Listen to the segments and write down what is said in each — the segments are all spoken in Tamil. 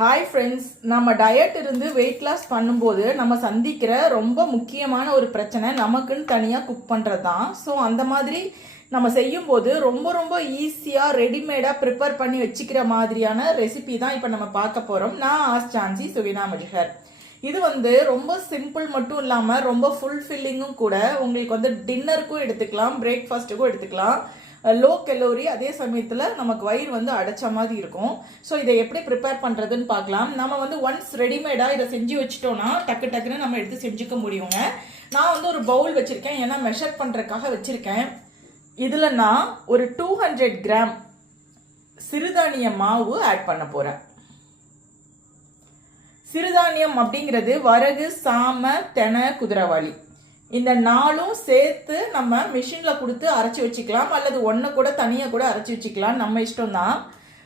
ஹாய் ஃப்ரெண்ட்ஸ், நம்ம டயட் இருந்து வெயிட் லாஸ் பண்ணும்போது நம்ம சந்திக்கிற ரொம்ப முக்கியமான ஒரு பிரச்சனை நமக்குன்னு தனியாக குக் பண்ணுறது தான். ஸோ அந்த மாதிரி நம்ம செய்யும்போது ரொம்ப ரொம்ப ஈஸியாக ரெடிமேடாக ப்ரிப்பேர் பண்ணி வச்சுக்கிற மாதிரியான ரெசிபி தான் இப்போ நம்ம பார்க்க போகிறோம். நான் ஜான்சி சுவினா மஜ்ஹர். இது ரொம்ப சிம்பிள் மட்டும் இல்லாமல் ரொம்ப ஃபுல்ஃபில்லிங்கும் கூட. உங்களுக்கு டின்னருக்கும் எடுத்துக்கலாம், பிரேக்ஃபாஸ்ட்டுக்கும் எடுத்துக்கலாம். லோ கலோரி, அதே சமயத்தில் நமக்கு வயிறு அடைச்ச மாதிரி இருக்கும். ஸோ இதை எப்படி ப்ரிப்பேர் பண்ணுறதுன்னு பார்க்கலாம். நம்ம ஒன்ஸ் ரெடிமேடாக இதை செஞ்சு வச்சுட்டோன்னா டக்குன்னு நம்ம எடுத்து செஞ்சுக்க முடியுங்க. நான் ஒரு பவுல் வச்சுருக்கேன், ஏன்னா மெஷர் பண்ணுறதுக்காக வச்சுருக்கேன். இதில் நான் ஒரு 200 கிராம் சிறுதானிய மாவு ஆட் பண்ண போகிறேன். சிறுதானியம் அப்படிங்கிறது வரகு, சாம, தெனை, குதிரைவாளி. இந்த நாளும் சேர்த்து நம்ம மிஷினில் கொடுத்து அரைச்சி வச்சுக்கலாம், அல்லது ஒன்று கூட தனியாக கூட அரைச்சி வச்சுக்கலாம், நம்ம இஷ்டம் தான்.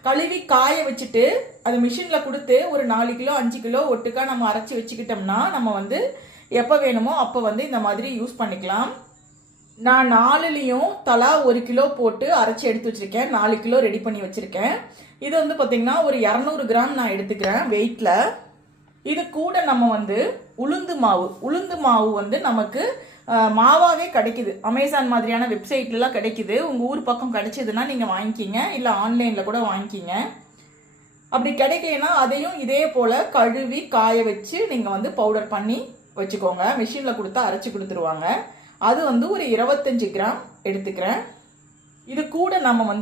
கழுவி காய வச்சுட்டு அது மிஷினில் கொடுத்து ஒரு 4 கிலோ 5 கிலோ ஒட்டுக்கா நம்ம அரைச்சி வச்சுக்கிட்டோம்னா நம்ம எப்போ வேணுமோ அப்போ இந்த மாதிரி யூஸ் பண்ணிக்கலாம். நான் 4லையும் தலா 1 கிலோ போட்டு அரைச்சி எடுத்து வச்சுருக்கேன். 4 கிலோ ரெடி பண்ணி வச்சுருக்கேன். இது பார்த்திங்கன்னா ஒரு 200 கிராம் நான் எடுத்துக்கிறேன் வெயிட்டில். இது கூட நம்ம உளுந்து மாவு நமக்கு மாவாவே கிடைக்குது. அமேசான் மாதிரியான வெப்சைட்லாம் கிடைக்குது. உங்கள் ஊர் பக்கம் கிடைச்சதுன்னா நீங்கள் வாங்கிக்கிங்க, இல்லை ஆன்லைனில் கூட வாங்கிக்கிங்க. அப்படி கிடைக்கலனா அதையும் இதே போல் கழுவி காய வச்சு நீங்கள் பவுடர் பண்ணி வச்சுக்கோங்க. மிஷினில் கொடுத்தா அரைச்சி கொடுத்துருவாங்க. அது ஒரு 25 கிராம் எடுத்துக்கிறேன். இது கூட நம்ம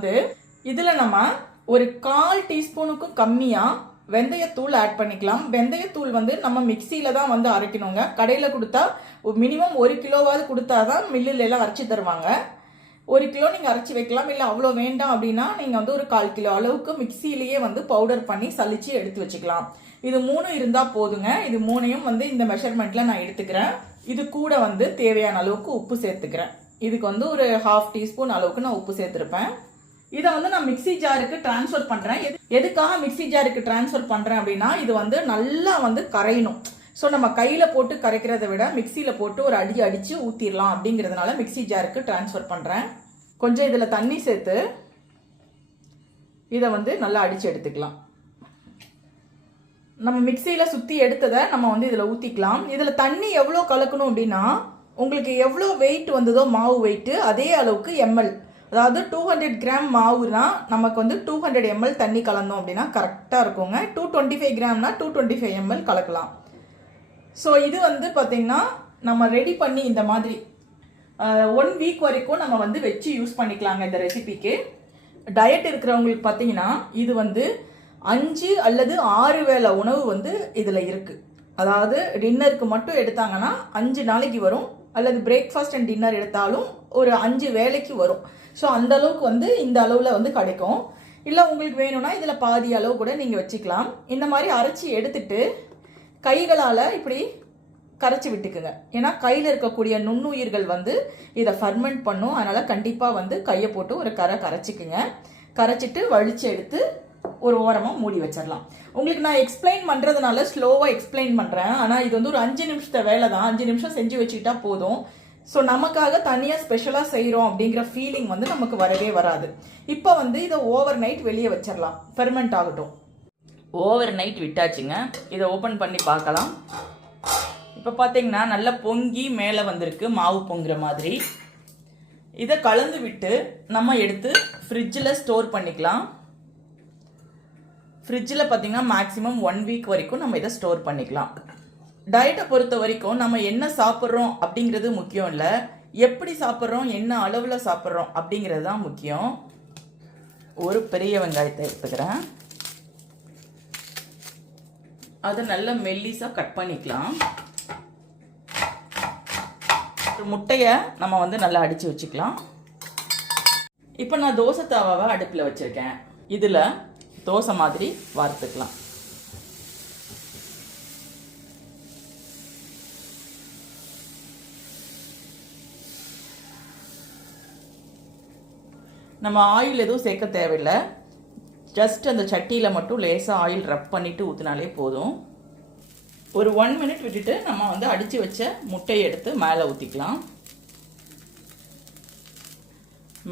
இதில் நம்ம ஒரு 1/4 டீஸ்பூனுக்கும் கம்மியாக வெந்தயத்தூள் ஆட் பண்ணிக்கலாம். வெந்தயத்தூள் நம்ம மிக்சியில் தான் அரைக்கணுங்க. கடையில் கொடுத்தா மினிமம் 1 கிலோவாவது கொடுத்தா தான் மில்லில் எல்லாம் அரைச்சி தருவாங்க. 1 கிலோ நீங்கள் அரைச்சி வைக்கலாம், இல்லை அவ்வளோ வேண்டாம் அப்படின்னா நீங்கள் ஒரு 1/4 கிலோ அளவுக்கு மிக்சியிலேயே பவுடர் பண்ணி சலிச்சு எடுத்து வச்சுக்கலாம். இது 3 இருந்தால் போதுங்க. இது 3ஐயும் இந்த மெஷர்மெண்ட்டில் நான் எடுத்துக்கிறேன். இது கூட தேவையான அளவுக்கு உப்பு சேர்த்துக்கிறேன். இதுக்கு ஒரு 1/2 டீஸ்பூன் அளவுக்கு நான் உப்பு சேர்த்துருப்பேன். இதை நான் மிக்சி ஜாருக்கு டிரான்ஸ்ஃபர் பண்ணுறேன். எதுக்காக மிக்சி ஜாருக்கு டிரான்ஸ்ஃபர் பண்ணுறேன் அப்படின்னா, இது நல்லா கரையணும். ஸோ நம்ம கையில் போட்டு கரைக்கிறத விட மிக்சியில் போட்டு ஒரு அடித்து ஊற்றிடலாம் அப்படிங்கிறதுனால மிக்சி ஜாருக்கு டிரான்ஸ்ஃபர் பண்ணுறேன். கொஞ்சம் இதில் தண்ணி சேர்த்து இதை நல்லா அடித்து எடுத்துக்கலாம். நம்ம மிக்சியில் சுற்றி எடுத்ததை நம்ம இதில் ஊற்றிக்கலாம். இதில் தண்ணி எவ்வளோ கலக்கணும் அப்படின்னா, உங்களுக்கு எவ்வளோ வெயிட் வந்ததோ மாவு வெயிட்டு அதே அளவுக்கு எம்எல், அதாவது 200 கிராம் மாவுனா நமக்கு 200 ml தண்ணி கலந்தோம் அப்படின்னா கரெக்டாக இருக்குங்க. 225 கிராம்னா 225 ml கலக்கலாம். ஸோ இது பார்த்திங்கன்னா நம்ம ரெடி பண்ணி இந்த மாதிரி 1 வீக் வரைக்கும் நம்ம வச்சு யூஸ் பண்ணிக்கலாங்க இந்த ரெசிபிக்கு. டயட் இருக்கிறவங்களுக்கு பார்த்தீங்கன்னா இது 5 அல்லது 6 வேளை உணவு இதில் இருக்குது. அதாவது டின்னருக்கு மட்டும் எடுத்தாங்கன்னா 5 நாளைக்கு வரும், அல்லது பிரேக்ஃபாஸ்ட் அண்ட் டின்னர் எடுத்தாலும் ஒரு 5 வேளைக்கு வரும். ஸோ அந்த அளவுக்கு இந்த அளவில் கிடைக்கும். இல்லை உங்களுக்கு வேணும்னா இதில் பாதி அளவு கூட நீங்கள் வச்சுக்கலாம். இந்த மாதிரி அரைச்சி எடுத்துட்டு கைகளால் இப்படி கரைச்சி விட்டுக்குங்க. ஏன்னா கையில் இருக்கக்கூடிய நுண்ணுயிர்கள் இதை ஃபர்மெண்ட் பண்ணும். அதனால் கண்டிப்பாக கையை போட்டு ஒரு கரைச்சிக்குங்க. கரைச்சிட்டு வலிச்சு எடுத்து ஒரு ஓரமாக மூடி வச்சிடலாம். உங்களுக்கு நான் எக்ஸ்பிளைன் பண்ணுறதுனால ஸ்லோவாக எக்ஸ்பிளைன் பண்ணுறேன். ஆனால் இது ஒரு 5 நிமிஷத்தை வேலை தான். 5 நிமிஷம் செஞ்சு வச்சுக்கிட்டா போதும். ஸோ நமக்காக தனியாக ஸ்பெஷலாக செய்கிறோம் அப்படிங்கிற ஃபீலிங் நமக்கு வரவே வராது. இப்போ இதை ஓவர் நைட் வெளியே வச்சிடலாம், ஃபெர்மெண்ட் ஆகட்டும். ஓவர் நைட் விட்டாச்சுங்க. இதை ஓப்பன் பண்ணி பார்க்கலாம். இப்போ பார்த்தீங்கன்னா நல்லா பொங்கி மேலே வந்திருக்கு, மாவு பொங்குற மாதிரி. இதை கலந்து விட்டு நம்ம எடுத்து ஃப்ரிட்ஜில் ஸ்டோர் பண்ணிக்கலாம். ஃப்ரிட்ஜில் பார்த்தீங்கன்னா மேக்ஸிமம் 1 வீக் வரைக்கும் நம்ம இதை ஸ்டோர் பண்ணிக்கலாம். டயட்டை பொறுத்த வரைக்கும் நம்ம என்ன சாப்பிட்றோம் அப்படிங்கிறது முக்கியம் இல்லை, எப்படி சாப்பிட்றோம், என்ன அளவில் சாப்பிட்றோம் அப்படிங்கிறது தான் முக்கியம். ஒரு பெரிய வெங்காயத்தை எடுத்துக்கிறேன். அதை நல்லா மெல்லிஸாக கட் பண்ணிக்கலாம். ஒரு முட்டையை நம்ம நல்லா அடித்து வச்சுக்கலாம். இப்போ நான் தோசை தாவாவை அடுப்பில் வச்சுருக்கேன். இதில் தோசை மாதிரி வார்த்துக்கலாம். நம்ம ஆயில் எதுவும் சேர்க்க தேவையில்லை. ஜஸ்ட் அந்த சட்டியில் மட்டும் லேசாக ஆயில் ரப் பண்ணிவிட்டு ஊற்றினாலே போதும். ஒரு 1 மினிட் விட்டுட்டு நம்ம அடித்து வச்ச முட்டையை எடுத்து மேலே ஊற்றிக்கலாம்.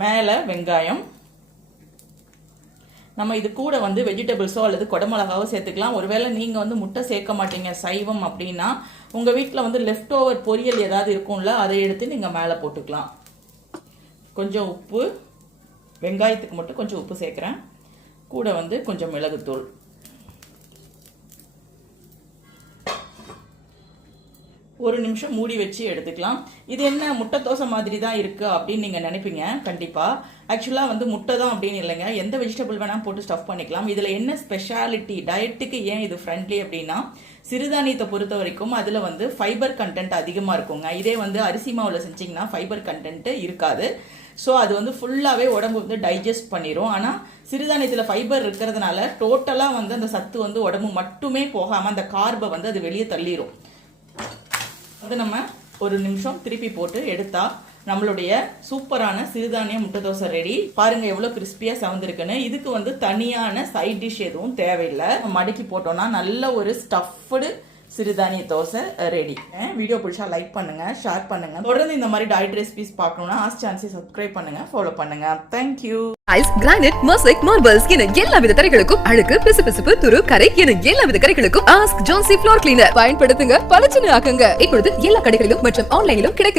மேலே வெங்காயம், நம்ம இது கூட வந்து வெஜிடபிள்ஸோ அல்லது குடமிளகாவோ சேர்த்துக்கலாம். ஒருவேளை நீங்கள் வந்து முட்டை சேர்க்க மாட்டீங்க சைவம் அப்படின்னா உங்கள் வீட்டில் வந்து லெஃப்ட் ஓவர் பொரியல் ஏதாவது இருக்கும்ல, அதை எடுத்து நீங்கள் மேலே போட்டுக்கலாம். கொஞ்சம் உப்பு, வெங்காயத்துக்கு மட்டும் கொஞ்சம் உப்பு சேர்க்குறேன். கூட வந்து கொஞ்சம் மிளகுத்தூள். ஒரு நிமிஷம் மூடி வச்சு எடுத்துக்கலாம். இது என்ன முட்டை தோசை மாதிரி தான் இருக்குது அப்படின்னு நீங்கள் நினைப்பீங்க. கண்டிப்பாக ஆக்சுவலாக வந்து முட்டை தான் அப்படின்னு இல்லைங்க, எந்த வெஜிடபிள் வேணால் போட்டு ஸ்டஃப் பண்ணிக்கலாம். இதில் என்ன ஸ்பெஷாலிட்டி, டயட்டுக்கு ஏன் இது ஃப்ரெண்ட்லி அப்படின்னா சிறுதானியத்தை பொறுத்த வரைக்கும் அதில் வந்து ஃபைபர் கண்டென்ட் அதிகமாக இருக்குங்க. இதே வந்து அரிசி மாவில் செஞ்சிங்கன்னா ஃபைபர் கண்டென்ட்டு இருக்காது. ஸோ அது வந்து ஃபுல்லாகவே உடம்பு வந்து டைஜஸ்ட் பண்ணிடும். ஆனால் சிறுதானியத்தில் ஃபைபர் இருக்கிறதுனால டோட்டலாக வந்து அந்த சத்து வந்து உடம்பு மட்டுமே போகாமல் அந்த கார்பை வந்து அது வெளியே தள்ளிடும். அது நம்ம ஒரு நிமிஷம் திருப்பி போட்டு எடுத்தா நம்மளுடைய சூப்பரான சிறுதானிய முட்டை தோசை ரெடி. பாருங்க எவ்வளோ கிறிஸ்பியாக செவந்திருக்குன்னு. இதுக்கு வந்து தனியான சைட் டிஷ் எதுவும் தேவையில்லை. மடக்கி போட்டோம்னா நல்ல ஒரு ஸ்டஃப்டு சிறுதானிய தோசை ரெடி. வீடியோ பிடிச்சா லைக் பண்ணுங்க, ஷேர் பண்ணுங்க. தொடர்ந்து இந்த மாதிரி டயட் ரெசிபிஸ் பார்க்கணும்னா ஜான்சி சப்ஸ்கிரைப் பண்ணுங்க, ஃபாலோ பண்ணுங்க. Thank you. Ice, granite, mosaic, marbles என எல்லா வித தரைகளுக்கும் அழுக்கு, பிசுபிசுப்பு, துரு, கரை என எல்லா வித கரைகளுக்கும் ஆஸ்க் ஜான்சி ஃப்ளோர் கிளீனர் பயன்படுத்துங்க, பளிச்சுன்னு ஆக்குங்க. இப்பொழுது எல்லா கடைகளிலும் மற்றும் ஆன்லைனிலும் கிடைக்கிறது.